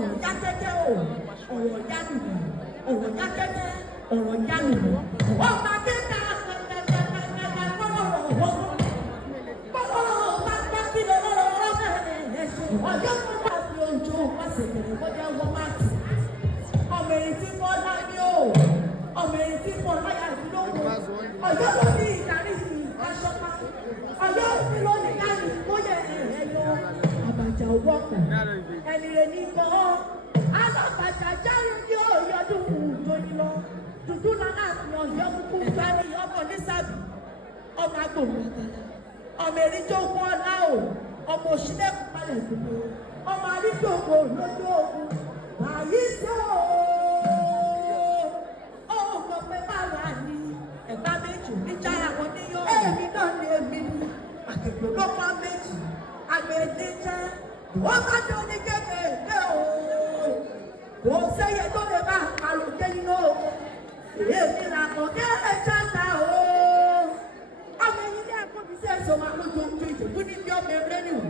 ọ̀rọ̀ já jẹ́jẹ́ o ọ̀rọ̀ já nìyí ọ̀rọ̀ já jẹ́jẹ́ ọ̀rọ̀ já nìyí ọmọ akẹ́kọ̀ọ́ ọjọ́ tó bá fi ojú pàṣẹkẹrẹ kọjá wọ máàtì ọmọ èyí tí fọ́ láyé o ọmọ èyí tí fọ́ láyà lóko ọjọ́ tó ní ìdarí sí aṣọ́pá ọjọ́ tí ló ní káyì kóyè ẹ̀yọ àbàjá wọ́pọ̀ ẹni rẹ̀ ní kọ́ alábàjá jáde ní òyọdún lónìí lọ dúdú náà fi ọ̀yọ́ kúkú gbárí ọmọ nísàbí ọmọ agbòmù ọmọ èrí tó kọ́ ọ̀la o ọmọ òṣìlẹ̀ kúpalẹ̀ gbogbo ọmọ àrídògbò lójú ogun àyí tó ọmọ pé báwa ni ẹ̀gbá méjì níjà àwọn níyọ èmi náà ni èmi ni àgbègbè ló pa méjì àgbègbè jẹ́ wọ́n bá jẹ́ oní kékeré o kò sẹ́yẹ tó lè bá àlòjẹ́ nínú oko èmi làkọ̀ kẹ́ ẹ̀ játa o ọmọ yìí ní ẹ̀kọ́ mi sí ẹ̀sọ́ máa lójú ojú ìdìbò ní bí ọmọ ẹgbẹ́ nìwọ̀n.